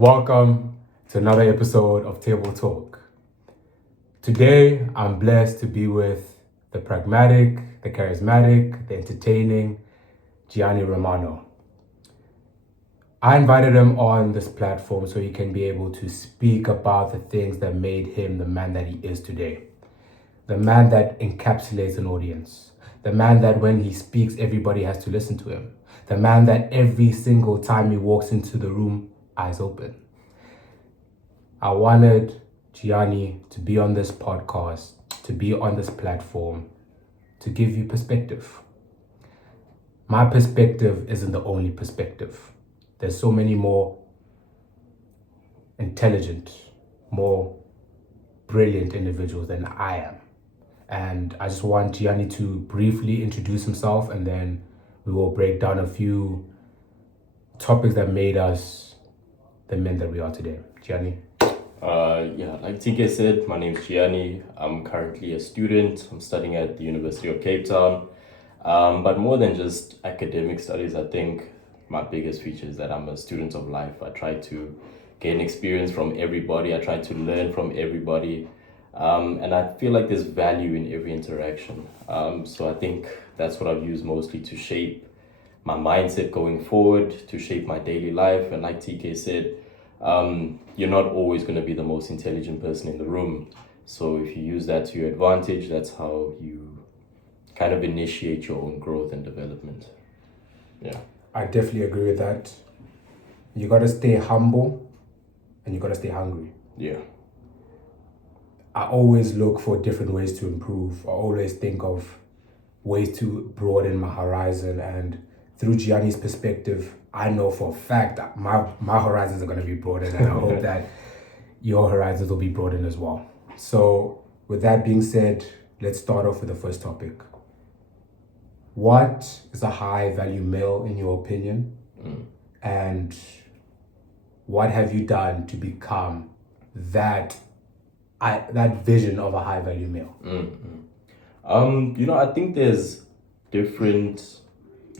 Welcome to another episode of Table Talk. Today, I'm blessed to be with the pragmatic, the charismatic, the entertaining Gianni Romano. I invited him on this platform so he can be able to speak about the things that made him the man that he is today. The man that encapsulates an audience. The man that when he speaks, everybody has to listen to him. The man that every single time he walks into the room, eyes open. I wanted Gianni to be on this podcast, to be on this platform, to give you perspective. My perspective isn't the only perspective. There's so many more intelligent, more brilliant individuals than I am. And I just want Gianni to briefly introduce himself, and then we will break down a few topics that made us the men that we are today. Gianni. Like TK said, my name is Gianni. I'm currently a student. I'm studying at the University of Cape Town. But more than just academic studies, I think my biggest feature is that I'm a student of life. I try to gain experience from everybody. I try to learn from everybody. And I feel like there's value in every interaction. So I think that's what I've used mostly to shape my mindset going forward, to shape my daily life. And like TK said, you're not always going to be the most intelligent person in the room. So if you use that to your advantage, that's how you kind of initiate your own growth and development. Yeah. I definitely agree with that. You got to stay humble and you got to stay hungry. Yeah. I always look for different ways to improve. I always think of ways to broaden my horizon, and through Gianni's perspective, I know for a fact that my horizons are going to be broadened, and I hope that your horizons will be broadened as well. So with that being said, let's start off with the first topic. What is a high value male in your opinion? And what have you done to become that vision of a high value male? I think there's different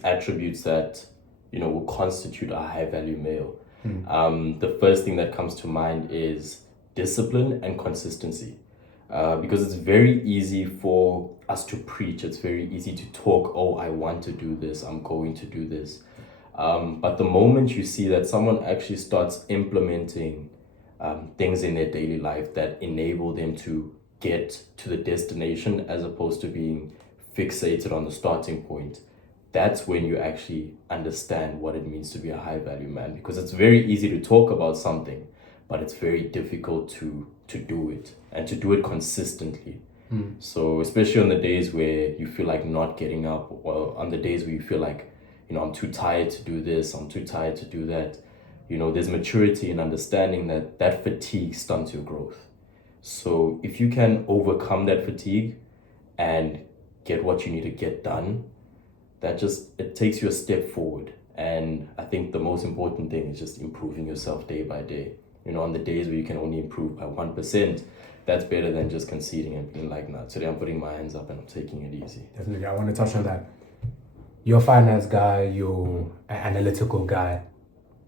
attributes that will constitute a high value male. The first thing that comes to mind is discipline and consistency, because it's very easy for us to preach. It's very easy to talk, oh, I want to do this, I'm going to do this, but the moment you see that someone actually starts implementing things in their daily life that enable them to get to the destination as opposed to being fixated on the starting point, that's when you actually understand what it means to be a high value man. Because it's very easy to talk about something, but it's very difficult to do it, and to do it consistently. So especially on the days where you feel like not getting up, or on the days where you feel like, I'm too tired to do this, I'm too tired to do that, there's maturity in understanding that fatigue stunts your growth. So if you can overcome that fatigue and get what you need to get done, it takes you a step forward. And I think the most important thing is just improving yourself day by day. On the days where you can only improve by 1%, that's better than just conceding and being like, nah, today I'm putting my hands up and I'm taking it easy. Definitely, I want to touch on that. You're a finance guy, you're an analytical guy.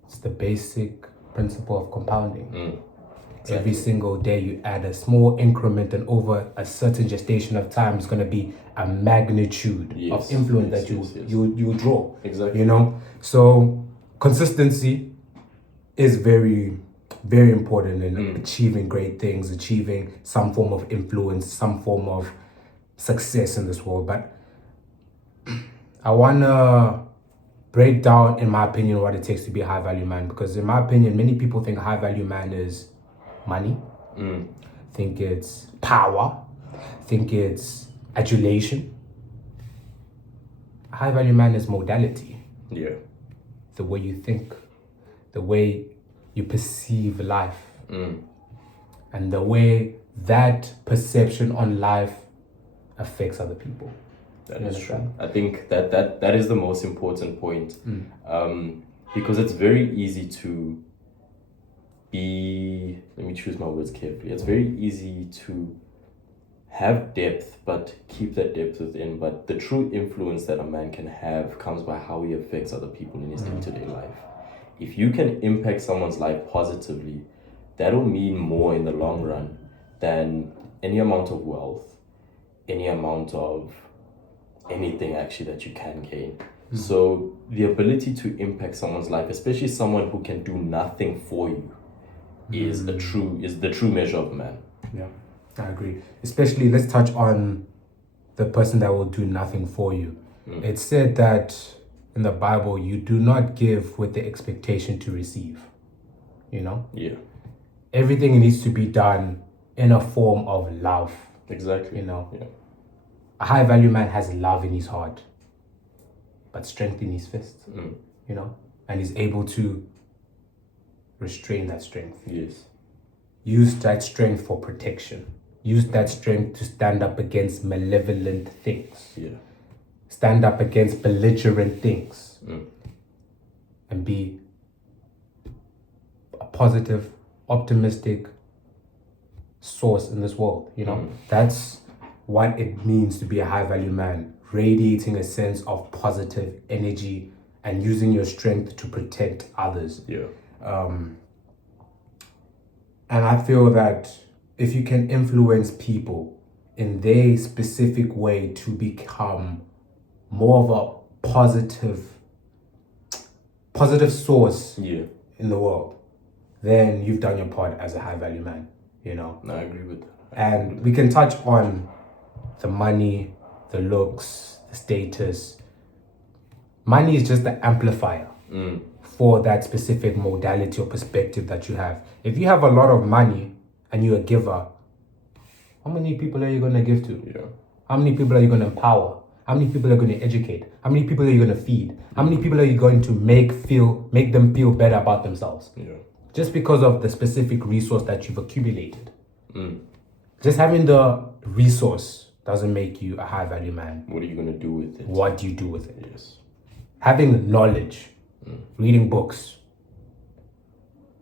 It's the basic principle of compounding. Exactly. Every single day you add a small increment, and over a certain gestation of time, it's going to be a magnitude of influence that you draw. Exactly. So consistency is very, very important in achieving great things, achieving some form of influence, some form of success in this world. But I want to break down, in my opinion, what it takes to be a high value man, because in my opinion, many people think a high value man is money, think it's power, think it's adulation. A high value man is modality. Yeah. The way you think, the way you perceive life, and the way that perception on life affects other people. That is true. I think that is the most important point, because it's very easy to be, let me choose my words carefully, it's very easy to have depth but keep that depth within. But the true influence that a man can have comes by how he affects other people in his day-to-day life. if you can impact someone's life positively, that'll mean more in the long run than any amount of wealth, any amount of anything actually that you can gain. So the ability to impact someone's life, especially someone who can do nothing for you, is the true measure of man. Yeah, I agree. Especially, let's touch on the person that will do nothing for you. It's said that in the Bible, you do not give with the expectation to receive. You know? Yeah. Everything needs to be done in a form of love. Exactly. You know? Yeah. A high value man has love in his heart, but strength in his fist. You know? And he's able to restrain that strength. Yes. Use that strength for protection. Use that strength to stand up against malevolent things. Yeah. Stand up against belligerent things. And be a positive, optimistic source in this world. You know, that's what it means to be a high value man. Radiating a sense of positive energy and using your strength to protect others. Yeah. And I feel that if you can influence people in their specific way to become more of a positive source Yeah. in the world, then you've done your part as a high value man, you know. No, I agree with that. And we can touch on the money, the looks, the status. Money is just the amplifier for that specific modality or perspective that you have. If you have a lot of money and you're a giver, how many people are you going to give to? Yeah. How many people are you going to empower? How many people are you going to educate? How many people are you going to feed? How many people are you going to make them feel better about themselves? Yeah. Just because of the specific resource that you've accumulated. Just having the resource doesn't make you a high value man. What are you going to do with it? What do you do with it? Yes. Having knowledge, reading books.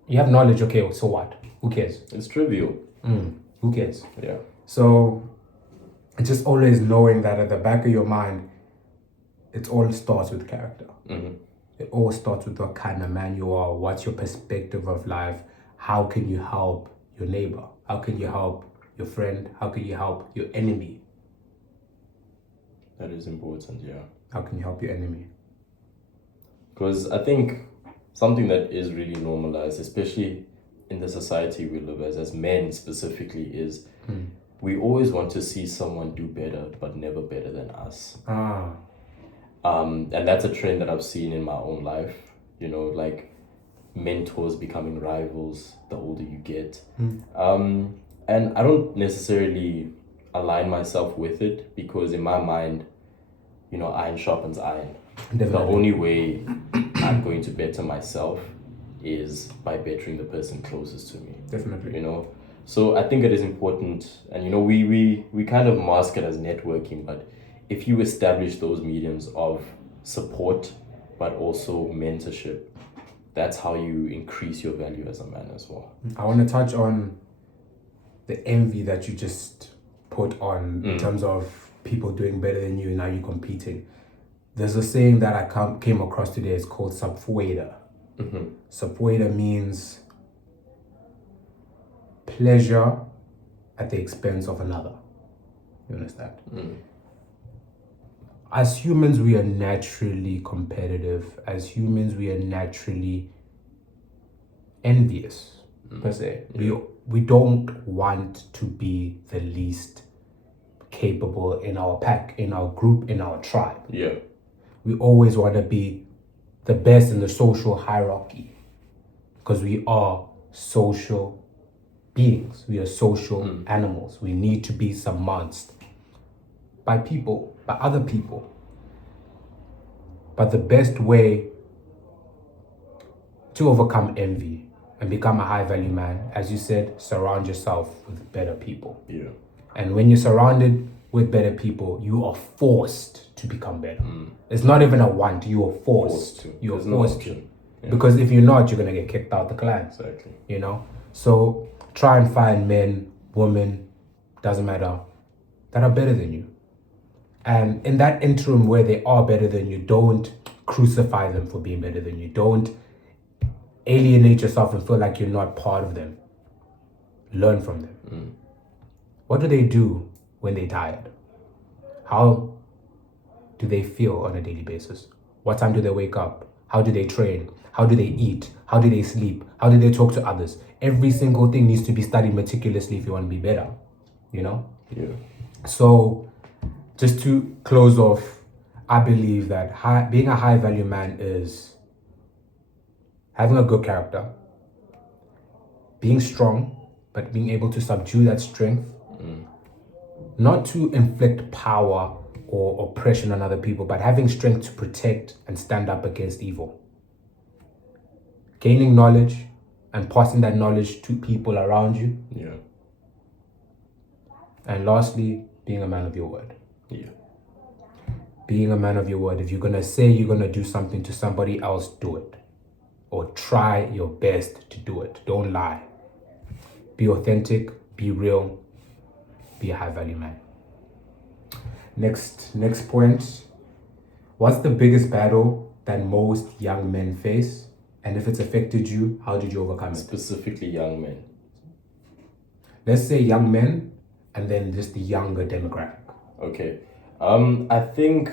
You have knowledge, okay, so what? Who cares? It's trivial. Who cares? Yeah. So just always knowing that at the back of your mind, it all starts with character. It all starts with what kind of man you are, what's your perspective of life, how can you help your neighbor, how can you help your friend, how can you help your enemy? That is important, yeah. How can you help your enemy? Because I think something that is really normalized, especially in the society we live as men specifically, is we always want to see someone do better, but never better than us. And that's a trend that I've seen in my own life, you know, like mentors becoming rivals the older you get. And I don't necessarily align myself with it because in my mind, you know, iron sharpens iron. Definitely. The only way I'm going to better myself is by bettering the person closest to me. Definitely. You know, so I think it is important, and you know, we kind of mask it as networking, but if you establish those mediums of support but also mentorship, that's how you increase your value as a man as well. I want to touch on the envy that you just put on in terms of people doing better than you and now you're competing. There's a saying that I came across today. It's called subfuera. Subfuera means pleasure at the expense of another. You understand? As humans, we are naturally competitive. As humans, we are naturally envious, per se. We don't want to be the least capable in our pack, in our group, in our tribe. Yeah. We always want to be the best in the social hierarchy because we are social beings. We are social animals. We need to be submerged by people, by other people. But the best way to overcome envy and become a high value man, as you said, surround yourself with better people. Yeah. And when you're surrounded with better people, you are forced to become better. It's not even a want, you are forced. You are There's no forced to. option. Yeah. Because if you're not, you're going to get kicked out the clan. Exactly. You know? So try and find men, women, doesn't matter, that are better than you. And in that interim where they are better than you, don't crucify them for being better than you. Don't alienate yourself and feel like you're not part of them. Learn from them. What do they do when they're tired? How do they feel on a daily basis? What time do they wake up? How do they train? How do they eat? How do they sleep? How do they talk to others? Every single thing needs to be studied meticulously if you want to be better, you know? Yeah. So, just to close off, I believe that being a high value man is having a good character, being strong, but being able to subdue that strength, not to inflict power or oppression on other people, but having strength to protect and stand up against evil. Gaining knowledge and passing that knowledge to people around you. Yeah. And lastly, being a man of your word. Yeah. Being a man of your word. If you're going to say you're going to do something to somebody else, do it. Or try your best to do it. Don't lie. Be authentic, be real, be a high value man. Next point. What's the biggest battle that most young men face? And if it's affected you, how did you overcome it? Specifically young men. Let's say young men and then just the younger demographic. Okay. I think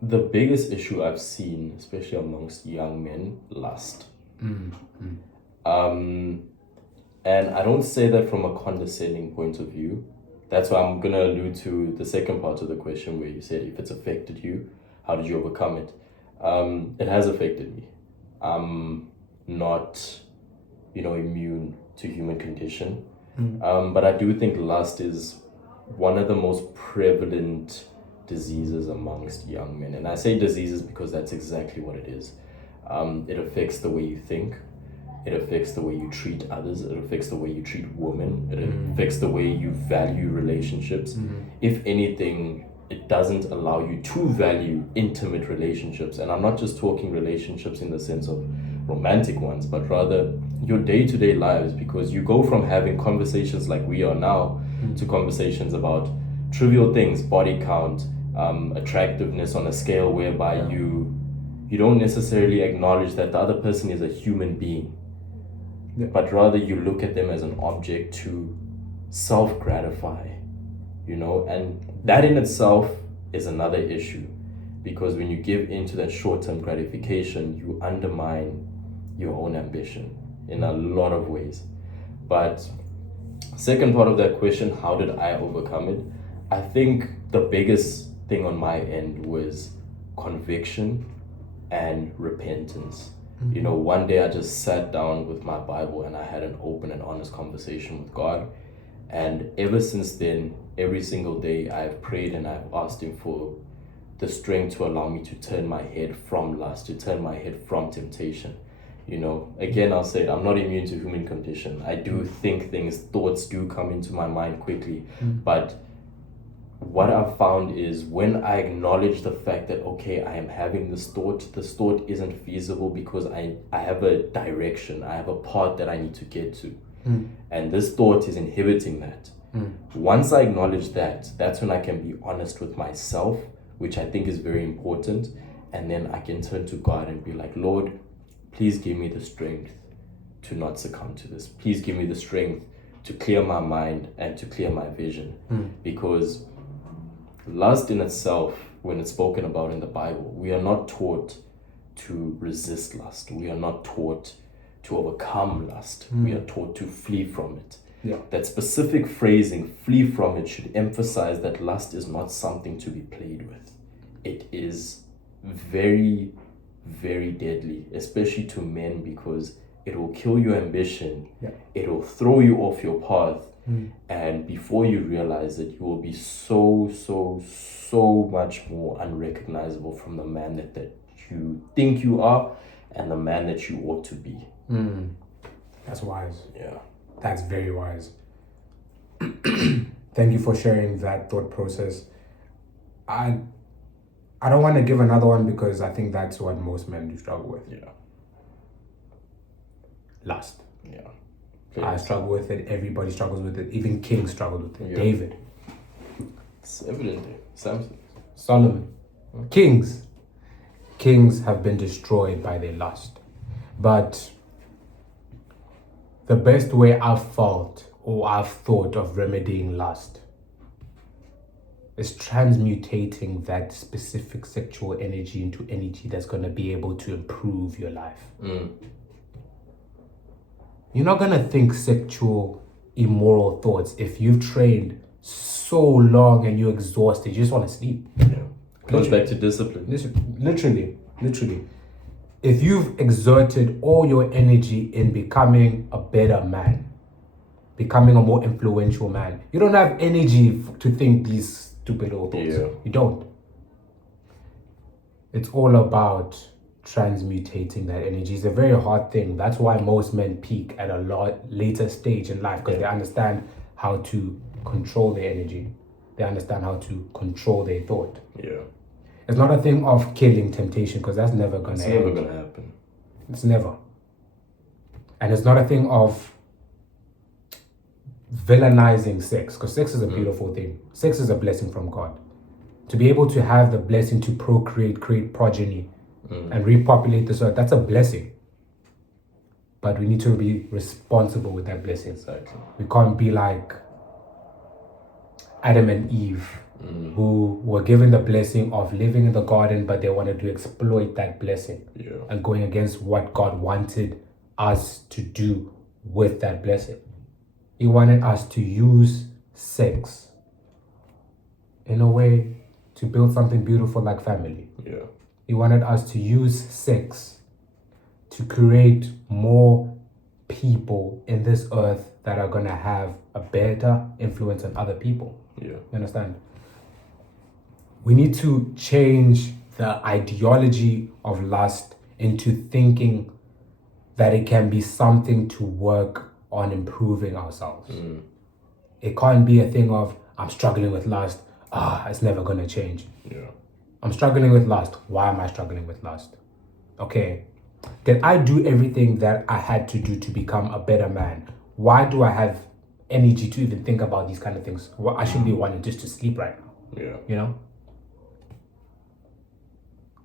the biggest issue I've seen, especially amongst young men, lust. And I don't say that from a condescending point of view. That's why I'm going to allude to the second part of the question where you said if it's affected you, how did you overcome it? It has affected me. I'm not, immune to human condition. But I do think lust is one of the most prevalent diseases amongst young men. And I say diseases because that's exactly what it is. It affects the way you think. It affects the way you treat others. It affects the way you treat women. It affects the way you value relationships. If anything, it doesn't allow you to value intimate relationships. And I'm not just talking relationships in the sense of romantic ones, but rather your day-to-day lives, because you go from having conversations like we are now to conversations about trivial things, body count, attractiveness on a scale whereby you don't necessarily acknowledge that the other person is a human being. Yeah. But rather you look at them as an object to self-gratify, and that in itself is another issue, because when you give into that short-term gratification, you undermine your own ambition in a lot of ways. But second part of that question, how did I overcome it? I think the biggest thing on my end was conviction and repentance. One day I just sat down with my Bible and I had an open and honest conversation with God. And ever since then, every single day I've prayed and I've asked Him for the strength to allow me to turn my head from lust, to turn my head from temptation. Again, I'll say it, I'm not immune to human condition. I do think things, thoughts do come into my mind quickly. But what I've found is when I acknowledge the fact that, okay, I am having this thought isn't feasible because I have a direction, I have a path that I need to get to. And this thought is inhibiting that. Once I acknowledge that, that's when I can be honest with myself, which I think is very important. And then I can turn to God and be like, Lord, please give me the strength to not succumb to this. Please give me the strength to clear my mind and to clear my vision. Because lust in itself, when it's spoken about in the Bible, we are not taught to resist lust. We are not taught to overcome lust. We are taught to flee from it. Yeah. That specific phrasing, flee from it, should emphasize that lust is not something to be played with. It is very, very deadly, especially to men, because it will kill your ambition. Yeah. It will throw you off your path. And before you realize it, you will be so much more unrecognizable from the man that you think you are and the man that you ought to be. That's wise. Yeah. That's very wise. Thank you for sharing that thought process. I don't want to give another one because I think that's what most men do struggle with. Yeah. Lust. Yeah. I struggle with it. Everybody struggles with it. Even kings struggled with it. Yeah. David. It's evident there. Samson. Solomon. Kings kings have been destroyed by their lust. But the best way I've felt or I've thought of remedying lust is transmutating that specific sexual energy into energy that's going to be able to improve your life. You're not going to think sexual, immoral thoughts if you've trained so long and you're exhausted. You just want to sleep. Goes back to discipline. Literally. If you've exerted all your energy in becoming a better man, becoming a more influential man, you don't have energy to think these stupid little thoughts. You don't. It's all about transmutating that energy. It's a very hard thing. That's why most men peak at a lot later stage in life, because they understand how to control their energy. They understand how to control their thought. It's not a thing of killing temptation, because that's never going to happen. It's never going to happen. It's never. And it's not a thing of villainizing sex, because sex is a beautiful thing. Sex is a blessing from God. To be able to have the blessing to procreate, create progeny, and repopulate this earth, that's a blessing. But we need to be responsible with that blessing. Exactly. We can't be like Adam and Eve, who were given the blessing of living in the garden, but they wanted to exploit that blessing and going against what God wanted us to do with that blessing. He wanted us to use sex in a way to build something beautiful like family. He wanted us to use sex to create more people in this earth that are going to have a better influence on other people. You understand? We need to change the ideology of lust into thinking that it can be something to work on improving ourselves. It can't be a thing of, I'm struggling with lust, it's never going to change. I'm struggling with lust. Why am I struggling with lust? Okay, did I do everything that I had to do to become a better man? Why do I have energy to even think about these kind of things? Well, I should be wanting just to sleep right now. You know?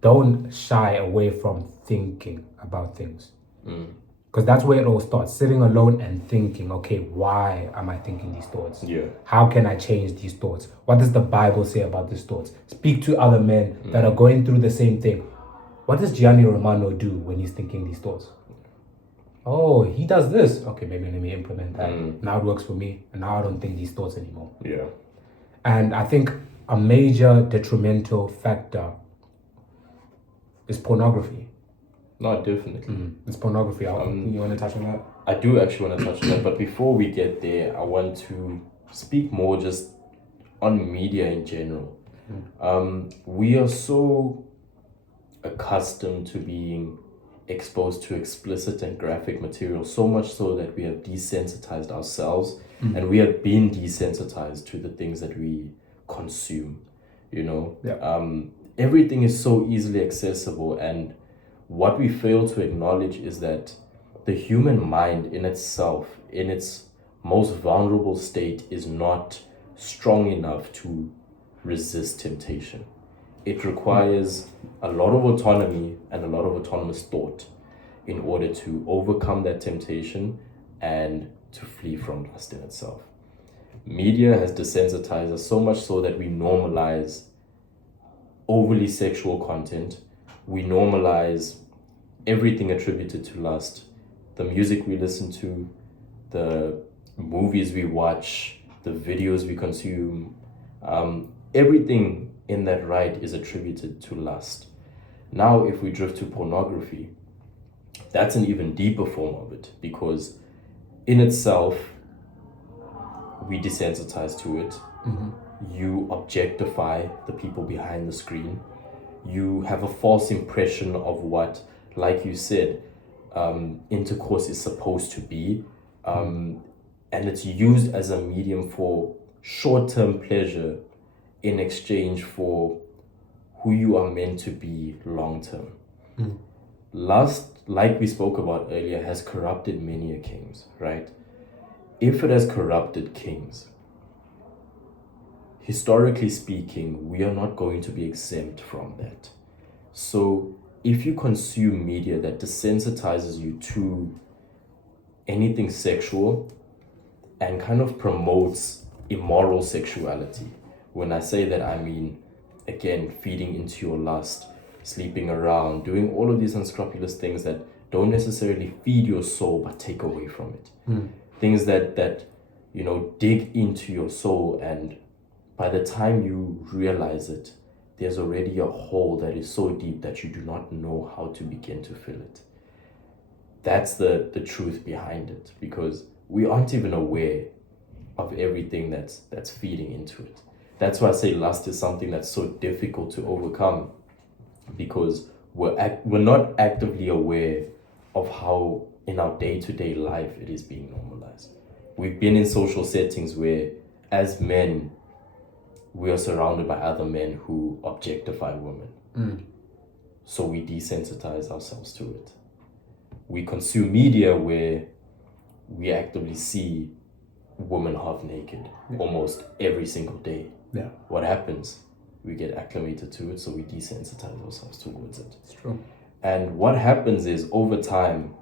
Don't shy away from thinking about things. Because that's where it all starts. Sitting alone and thinking, okay, why am I thinking these thoughts? How can I change these thoughts? What does the Bible say about these thoughts? Speak to other men that are going through the same thing. What does Gianni Romano do when he's thinking these thoughts? Oh, he does this. Okay, maybe let me implement that. Now it works for me. And now I don't think these thoughts anymore. And I think a major detrimental factor is pornography. No, definitely. It's pornography. You want to touch on that? I do actually want to touch on that. But before we get there, I want to speak more just on media in general. We are so accustomed to being exposed to explicit and graphic material, so much so that we have desensitized ourselves and we have been desensitized to the things that we consume. Everything is so easily accessible, and what we fail to acknowledge is that the human mind in itself, in its most vulnerable state, is not strong enough to resist temptation. It requires a lot of autonomy and a lot of autonomous thought in order to overcome that temptation and to flee from lust in itself. Media has desensitized us so much so that we normalize overly sexual content. We normalize everything attributed to lust. The music we listen to, the movies we watch, the videos we consume, everything in that right is attributed to lust. Now, if we drift to pornography, that's an even deeper form of it, because in itself, we desensitize to it. You objectify the people behind the screen. You have a false impression of what, like you said, intercourse is supposed to be. And it's used as a medium for short-term pleasure in exchange for who you are meant to be long-term. Lust, like we spoke about earlier, has corrupted many kings, right? If it has corrupted kings, historically speaking, we are not going to be exempt from that. So if you consume media that desensitizes you to anything sexual and kind of promotes immoral sexuality, when I say that, I mean, again, feeding into your lust, sleeping around, doing all of these unscrupulous things that don't necessarily feed your soul but take away from it. Things that dig into your soul, and by the time you realize it, there's already a hole that is so deep that you do not know how to begin to fill it. That's the truth behind it, because we aren't even aware of everything that's feeding into it. That's why I say lust is something that's so difficult to overcome, because we're not actively aware of how in our day-to-day life it is being normalized. We've been in social settings where, as men, we are surrounded by other men who objectify women. So we desensitize ourselves to it. We consume media where we actively see women half naked almost every single day. Yeah. What happens? We get acclimated to it, so we desensitize ourselves towards it. It's true. And what happens is, over time,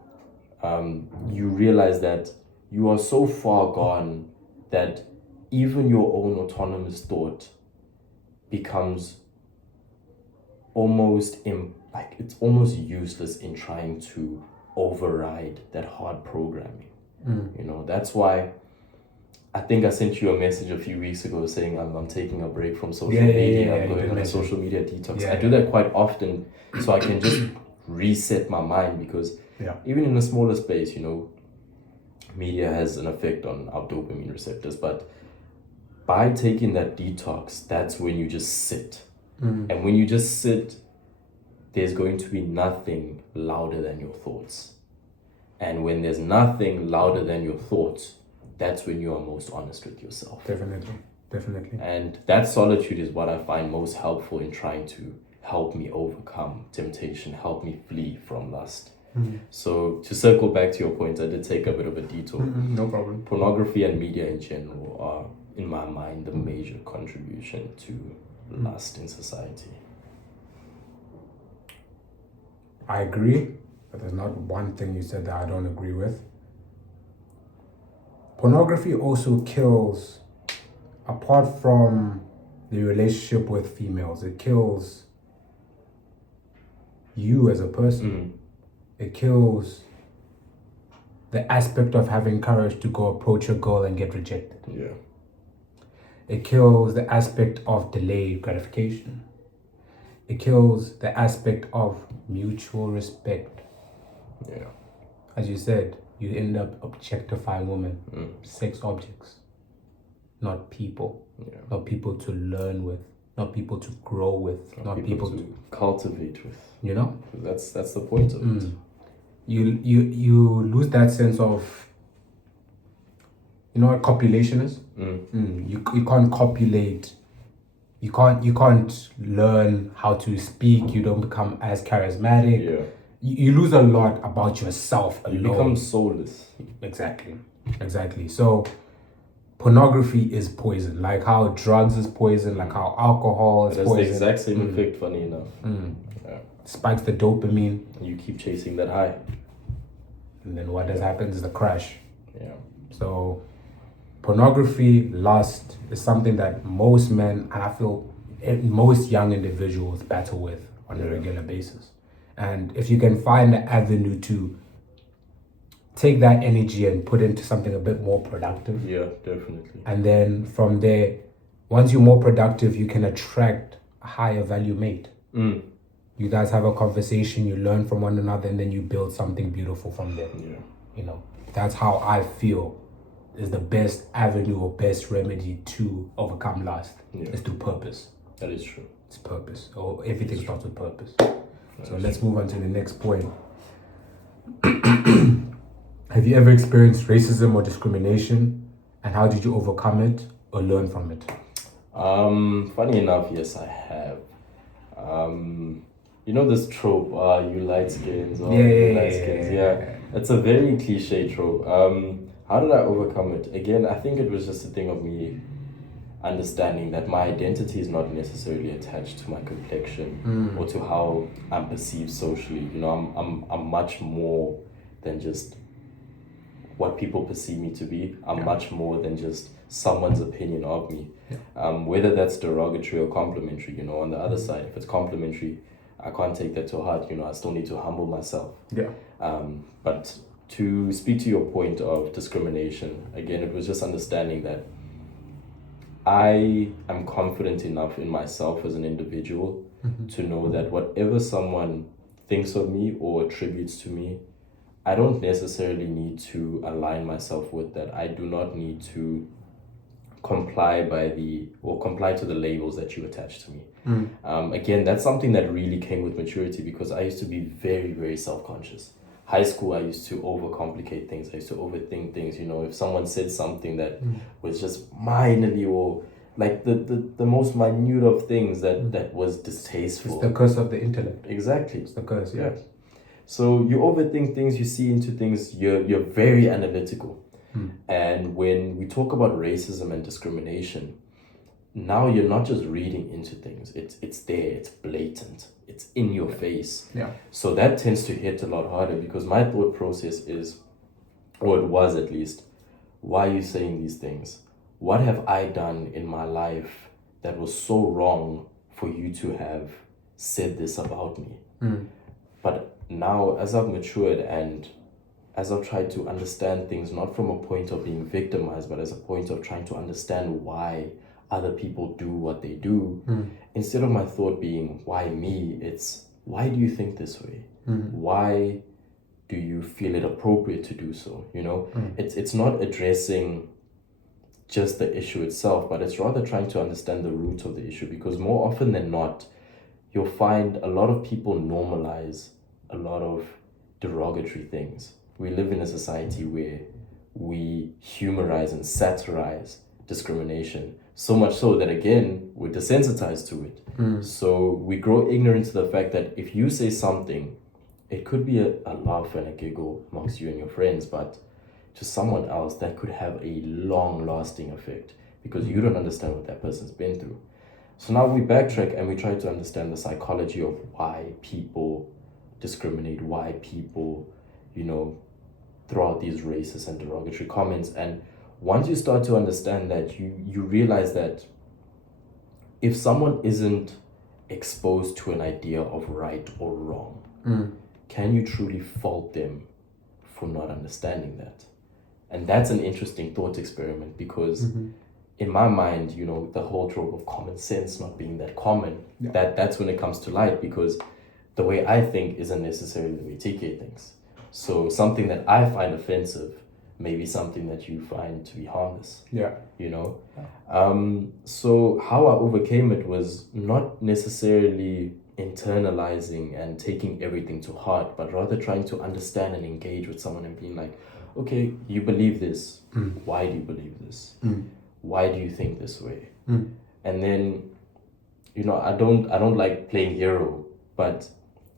you realize that you are so far gone that even your own autonomous thought becomes almost it's almost useless in trying to override that hard programming. That's why I think I sent you a message a few weeks ago saying I'm taking a break from social media. I'm going on a social media detox. I do that quite often so I can just reset my mind, because even in a smaller space, media has an effect on our dopamine receptors. But by taking that detox, that's when you just sit. And when you just sit, there's going to be nothing louder than your thoughts. And when there's nothing louder than your thoughts, that's when you are most honest with yourself. Definitely. And that solitude is what I find most helpful in trying to help me overcome temptation, help me flee from lust. So to circle back to your point, I did take a bit of a detour. No problem. Pornography and media in general are, in my mind, the major contribution to lust in society. I agree, but there's not one thing you said that I don't agree with. Pornography also kills, apart from the relationship with females, it kills you as a person. It kills the aspect of having courage to go approach a girl and get rejected. Yeah. It kills the aspect of delayed gratification. It kills the aspect of mutual respect. Yeah. As you said, you end up objectifying women, sex objects, not people. Yeah. Not people to learn with, not people to grow with, not people to cultivate with. That's the point of it. You lose that sense of, you know what copulation is? You can't copulate. You can't learn how to speak. You don't become as charismatic. Yeah. You lose a lot about yourself alone. You become soulless. Exactly. So pornography is poison. Like how drugs is poison, like how alcohol is poison. It has the exact same effect, funny enough. Yeah. Spikes the dopamine. You keep chasing that high. And then what does happen is the crash. Yeah. So pornography, lust is something that most men, and I feel most young individuals battle with on a regular basis. And if you can find an avenue to take that energy and put into something a bit more productive. Yeah, definitely. And then from there, once you're more productive, you can attract a higher value mate. You guys have a conversation, you learn from one another, and then you build something beautiful from there. Yeah. That's how I feel is the best avenue or best remedy to overcome lust. Is through purpose. That is true. It's purpose. Everything starts with purpose. So let's move on to the next point. Have you ever experienced racism or discrimination, and how did you overcome it or learn from it? Funny enough, yes, I have. This trope, you light skins, you light skins. Yeah, it's a very cliche trope. How did I overcome it? Again, I think it was just a thing of me understanding that my identity is not necessarily attached to my complexion or to how I'm perceived socially. You know, I'm much more than just what people perceive me to be. I'm much more than just someone's opinion of me. Whether that's derogatory or complimentary, you know, on the other side, if it's complimentary, I can't take that to heart, you know, I still need to humble myself. But to speak to your point of discrimination, again, it was just understanding that I am confident enough in myself as an individual to know that whatever someone thinks of me or attributes to me, I don't necessarily need to align myself with that. I do not need to comply to the labels that you attach to me. Again, that's something that really came with maturity, because I used to be very, very self-conscious. High school, I used to overcomplicate things. I used to overthink things. You know, if someone said something that was just minorly or like the most minute of things that was distasteful. It's the curse of the intellect. Exactly. It's the curse, yeah. So you overthink things, you see into things, you're very analytical. And when we talk about racism and discrimination, now you're not just reading into things, it's there, it's blatant, it's in your face. So that tends to hit a lot harder, because my thought process is, or it was at least, why are you saying these things? What have I done in my life that was so wrong for you to have said this about me? But now, as I've matured and as I've tried to understand things, not from a point of being victimized, but as a point of trying to understand why other people do what they do, instead of my thought being, why me? It's, why do you think this way? Why do you feel it appropriate to do so? You know, it's not addressing just the issue itself, but it's rather trying to understand the root of the issue, because more often than not, you'll find a lot of people normalize a lot of derogatory things. We live in a society where we humorize and satirize discrimination, so much so that, again, we're desensitized to it. So we grow ignorant to the fact that if you say something, it could be a laugh and a giggle amongst you and your friends, but to someone else that could have a long-lasting effect, because you don't understand what that person's been through. So now we backtrack and we try to understand the psychology of why people discriminate, why people, you know, throw out these racist and derogatory comments. And once you start to understand that, you realize that if someone isn't exposed to an idea of right or wrong, can you truly fault them for not understanding that? And that's an interesting thought experiment, because in my mind, you know, the whole trope of common sense not being that common, that's when it comes to light, because the way I think isn't necessarily the way TK thinks. So something that I find offensive may be something that you find to be harmless. You know? So how I overcame it was not necessarily internalizing and taking everything to heart, but rather trying to understand and engage with someone and being like, okay, you believe this. Why do you believe this? Why do you think this way? And then, you know, I don't like playing hero, but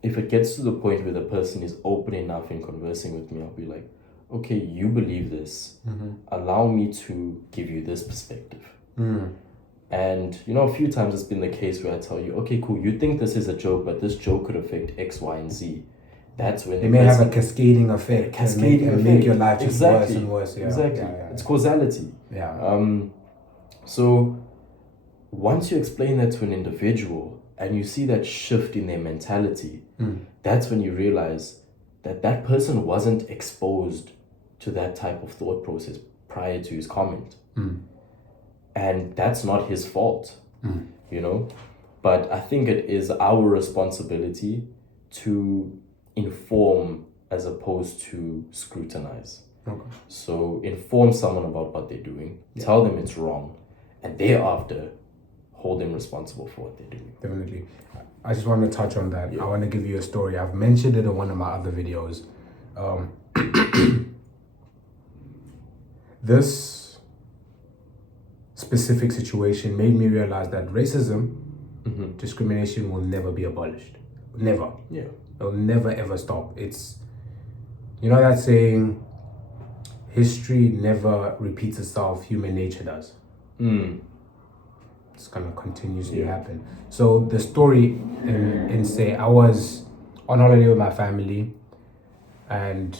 if it gets to the point where the person is open enough in conversing with me, I'll be like, okay, you believe this. Allow me to give you this perspective. And, you know, a few times it's been the case where I tell you, okay, cool, you think this is a joke, but this joke could affect X, Y, and Z. That's when it may have a cascading effect. And make your life just worse and worse. Exactly. It's causality. So once you explain that to an individual and you see that shift in their mentality, that's when you realize that that person wasn't exposed to that type of thought process prior to his comment. And that's not his fault, you know? But I think it is our responsibility to inform as opposed to scrutinize. So inform someone about what they're doing, tell them it's wrong, and thereafter hold them responsible for what they're doing. Definitely. I just want to touch on that. I want to give you a story. I've mentioned it in one of my other videos. This specific situation made me realize that racism, discrimination will never be abolished. Never. It'll never ever stop. It's, you know that saying, history never repeats itself, human nature does. it's gonna continuously happen. So the story in say I was on holiday with my family, and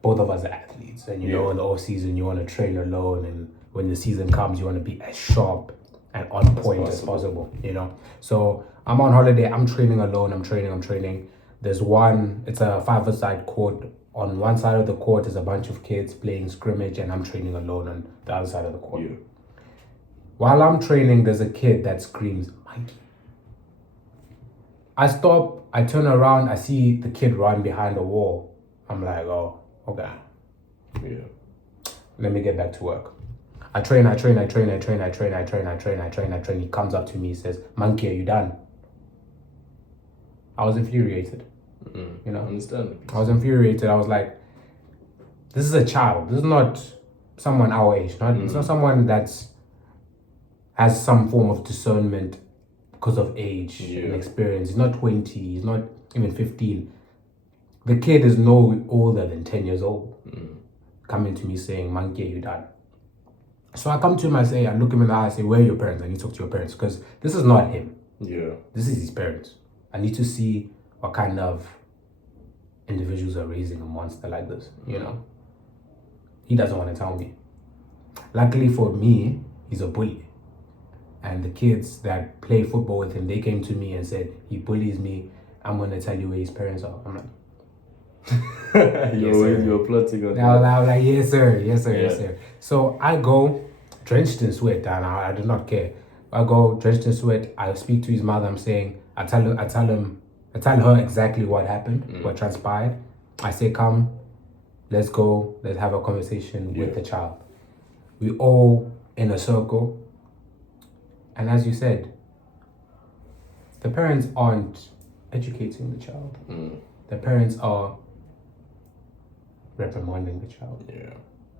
both of us are athletes, and you know in the off season you want to train alone, and when the season comes you want to be as sharp and on point as possible, you know. So I'm on holiday, I'm training alone, I'm training. There's it's a 5-a-side court. On one side of the court is a bunch of kids playing scrimmage, and I'm training alone on the other side of the court. While I'm training, there's a kid that screams, "Monkey." I stop, I turn around, I see the kid run behind a wall. I'm like, oh, okay. Let me get back to work. I train. He comes up to me, he says, "Monkey, are you done?" I was infuriated. You know? Understand. I was infuriated. I was like, this is a child. This is not someone our age. It's not someone that's has some form of discernment because of age and experience. He's not 20. He's not even 15. The kid is no older than 10 years old. Coming to me saying, "Monkey, are you done?" So I come to him, I look him in the eye, I say, "Where are your parents? I need to talk to your parents, because this is not him. This is his parents. I need to see what kind of individuals are raising a monster like this, you know." He doesn't want to tell me. Luckily for me, he's a bully. And the kids that play football with him, they came to me and said, "He bullies me. I'm going to tell you where his parents are." I'm like, You're plotting on I was like, yes sir. So I go drenched in sweat, and I do not care. I go drenched in sweat. I speak to his mother. I'm saying, I tell her exactly what happened, what transpired. I say, "Come, let's go. Let's have a conversation with the child." We all in a circle, and as you said, the parents aren't educating the child. The parents are reprimanding the child.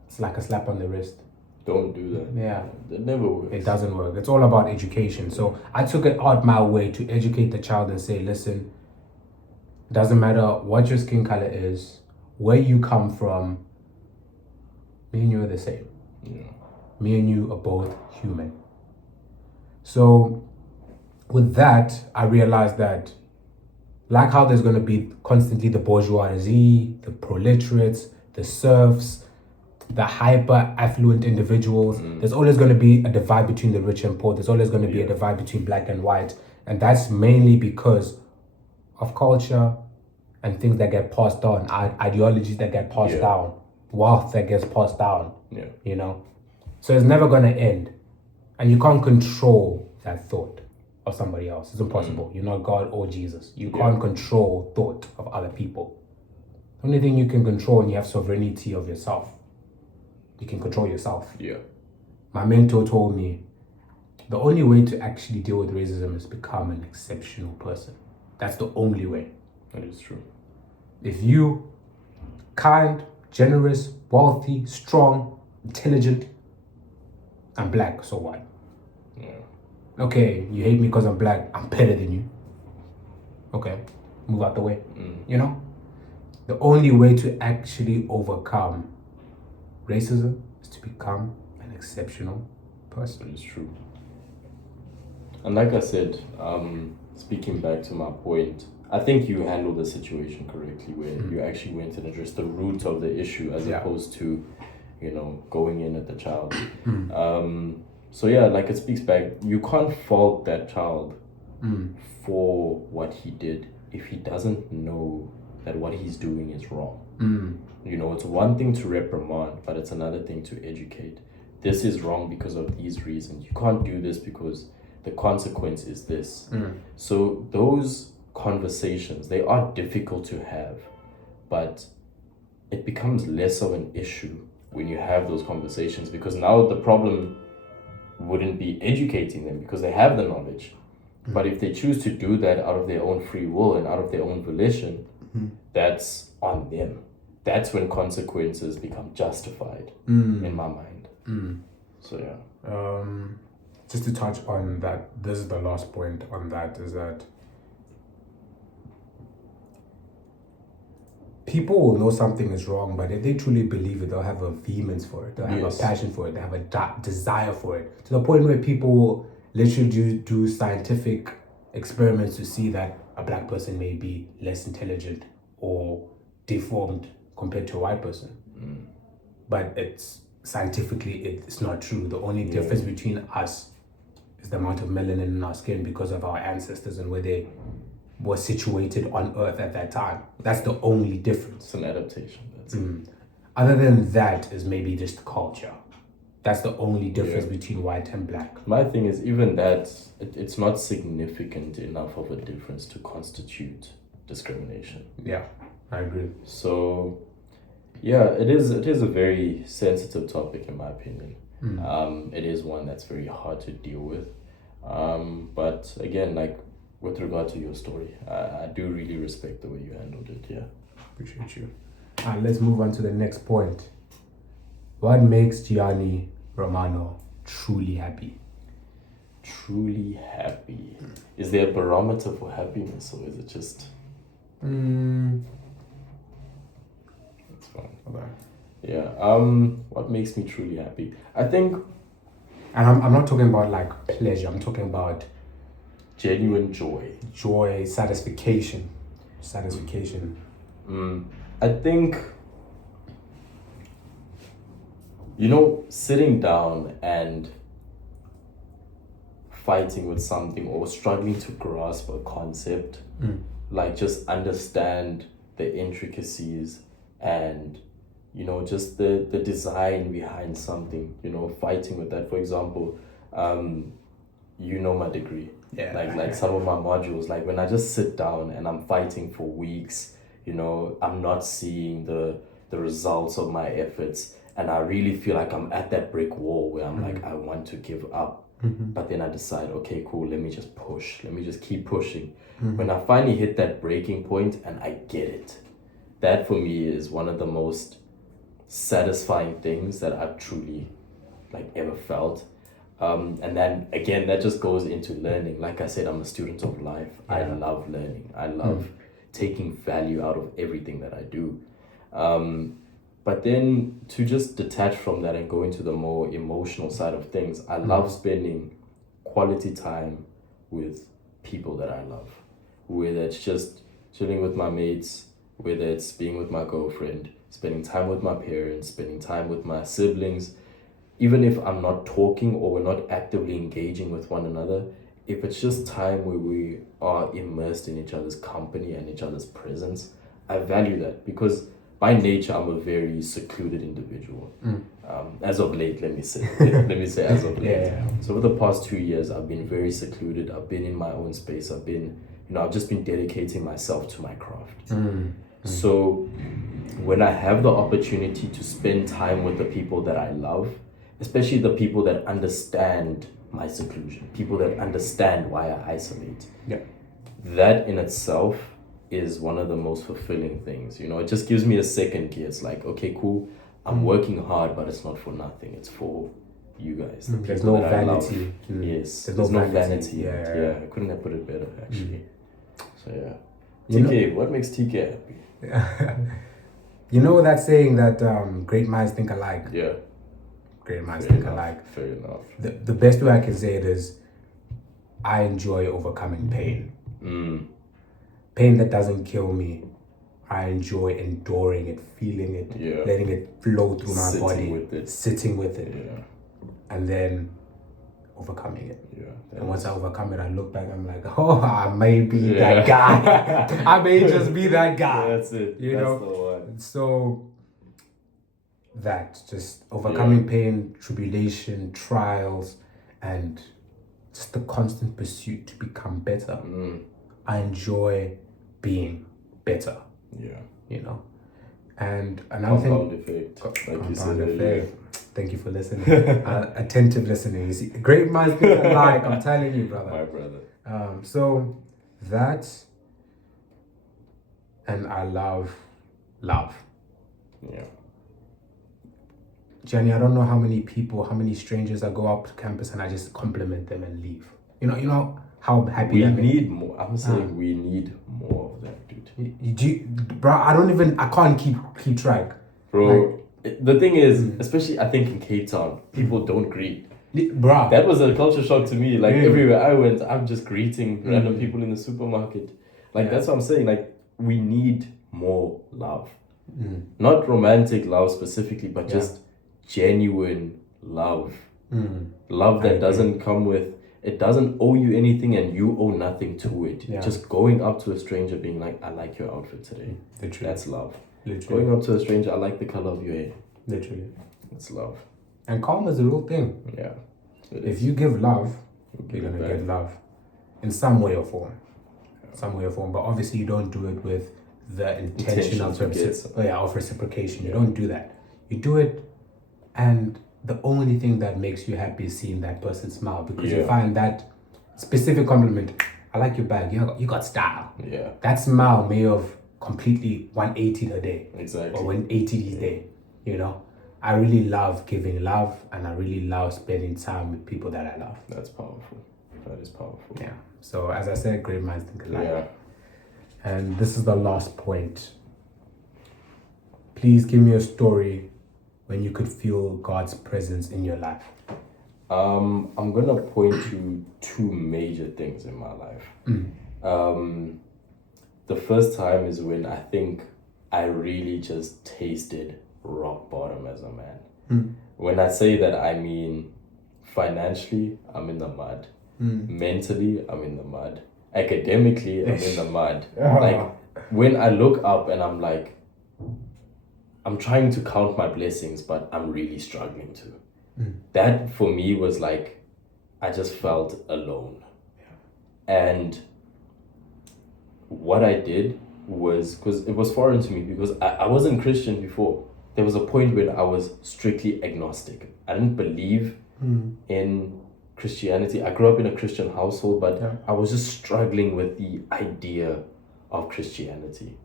It's like a slap on the wrist. Don't do that. That never works. It doesn't work. It's all about education. So I took it out my way to educate the child and say, "Listen, it doesn't matter what your skin color is, where you come from, me and you are the same. Me and you are both human." So with that, I realized that, like how there's going to be constantly the bourgeoisie, the proliterates, the serfs, the hyper affluent individuals, there's always going to be a divide between the rich and poor. There's always going to be a divide between black and white. And that's mainly because of culture and things that get passed on, ideologies that get passed down, wealth that gets passed down, you know? So it's never going to end. And you can't control that thought of somebody else. It's impossible. You're not God or Jesus. You can't control thought of other people. The only thing you can control, and you have sovereignty of yourself. You can control yourself. My mentor told me, the only way to actually deal with racism is become an exceptional person. That's the only way. That is true. If you kind, generous, wealthy, strong, intelligent, and black, so what? Okay, you hate me because I'm black. I'm better than you. Okay, move out the way. You know? The only way to actually overcome racism is to become an exceptional person. That is true. And like I said, speaking back to my point, I think you handled the situation correctly, where you actually went and addressed the root of the issue as opposed to, going in at the child. So like it speaks back, you can't fault that child for what he did if he doesn't know that what he's doing is wrong. It's one thing to reprimand, but it's another thing to educate. This is wrong because of these reasons. You can't do this because the consequence is this. So those conversations, they are difficult to have, but it becomes less of an issue when you have those conversations, because now the problem wouldn't be educating them because they have the knowledge. But if they choose to do that out of their own free will and out of their own volition, that's on them. That's when consequences become justified in my mind. So just to touch on that, this is the last point on that, is that people will know something is wrong, but if they truly believe it, they'll have a vehemence for it. They'll have a passion for it. They have a desire for it. To the point where people will literally do scientific experiments to see that a black person may be less intelligent or deformed compared to a white person. But it's scientifically it's not true. The only difference between us is the amount of melanin in our skin because of our ancestors and where they were situated on Earth at that time. That's the only difference. It's an adaptation. That's it. Other than that is maybe just culture. That's the only difference between white and black. My thing is, even that, it's not significant enough of a difference to constitute discrimination. Yeah, I agree. So, yeah, it is a very sensitive topic in my opinion. It is one that's very hard to deal with. But again, like with regard to your story, I do really respect the way you handled it. Yeah. Appreciate you. Let's move on to the next point. What makes Gianni Romano truly happy? Truly happy. Is there a barometer for happiness, or is it just? That's fine. Okay. Yeah. What makes me truly happy? I think. And I'm not talking about like pleasure. I'm talking about genuine joy. Joy, satisfaction. I think, sitting down and fighting with something or struggling to grasp a concept, like just understand the intricacies and, just the design behind something, fighting with that. For example, my degree. Yeah. Like some of my modules, like when I just sit down and I'm fighting for weeks, I'm not seeing the results of my efforts, and I really feel like I'm at that brick wall where I'm like, I want to give up. But then I decide, okay, cool, let me just push. Let me just keep pushing. When I finally hit that breaking point and I get it, that for me is one of the most satisfying things that I've truly ever felt. And then again, that just goes into learning. Like I said, I'm a student of life. Yeah. I love learning. I love taking value out of everything that I do. But then to just detach from that and go into the more emotional side of things, I love spending quality time with people that I love. Whether it's just chilling with my mates, whether it's being with my girlfriend, spending time with my parents, spending time with my siblings. Even if I'm not talking or we're not actively engaging with one another, if it's just time where we are immersed in each other's company and each other's presence, I value that because by nature, I'm a very secluded individual. As of late, let me say as of late. Yeah. So for the past 2 years, I've been very secluded. I've been in my own space. I've just been dedicating myself to my craft. So when I have the opportunity to spend time with the people that I love, especially the people that understand my seclusion, people that understand why I isolate. Yeah. That in itself is one of the most fulfilling things. It just gives me a second gear. It's like, okay, cool. I'm working hard, but it's not for nothing. It's for you guys. The There's people no that I love. vanity. Yes. There's no vanity. Yeah. I couldn't have put it better, actually. So yeah. TK, what makes TK happy? You know that saying that great minds think alike? Yeah. Great minds think alike. Fair enough. The best way I can say it is I enjoy overcoming pain. Pain that doesn't kill me. I enjoy enduring it, feeling it, letting it flow through my body, sitting with it, and then overcoming it. Yeah. And once I overcome it, I look back, I'm like, oh, I may be that guy. I may just be that guy. Yeah, that's it. That's the one. So that just overcoming pain, tribulation, trials, and just the constant pursuit to become better. I enjoy being better. Yeah. And another compound effect, like you said earlier. Thank you for listening. Attentive listening. You see, great minds think alike. I'm telling you, brother. My brother. So that, and I love. Yeah. Gianni, I don't know how many strangers I go up to campus and I just compliment them and leave. You know how happy we that makes. need more. I'm saying we need more of that, dude. Bro, I can't keep track. Bro, the thing is, especially I think in Cape Town, people don't greet. Bruh. That was a culture shock to me. Like Yeah. everywhere I went, I'm just greeting random people in the supermarket. Like that's what I'm saying. Like we need more love. Not romantic love specifically, but just genuine love. Love that doesn't come with, it doesn't owe you anything and you owe nothing to it. Yeah. Just going up to a stranger being like, I like your outfit today. Literally. That's love. Literally. Going up to a stranger, I like the color of your hair. Literally. That's love. And karma is a real thing. Yeah. If you give love, give you're it gonna back. get love. In some way or form. Some way or form. But obviously you don't do it with the intention of reciprocation. You don't do that. You do it, and the only thing that makes you happy is seeing that person smile, because you find that specific compliment. I like your bag. You got style. Yeah. That smile may have completely 180 a day. Exactly. Or 180 these day. You know, I really love giving love, and I really love spending time with people that I love. That's powerful. That is powerful. Yeah. So as I said, great minds think alike. Yeah. And this is the last point. Please give me a story when you could feel God's presence in your life. I'm gonna point to two major things in my life. The first time is when I think I really just tasted rock bottom as a man. When I say that, I mean financially, I'm in the mud. Mentally, I'm in the mud. Academically, I'm in the mud. Like when I look up and I'm like, I'm trying to count my blessings, but I'm really struggling to. That for me was like, I just felt alone. And what I did was, because it was foreign to me, because I wasn't Christian before. There was a point when I was strictly agnostic. I didn't believe in Christianity. I grew up in a Christian household, but I was just struggling with the idea of Christianity.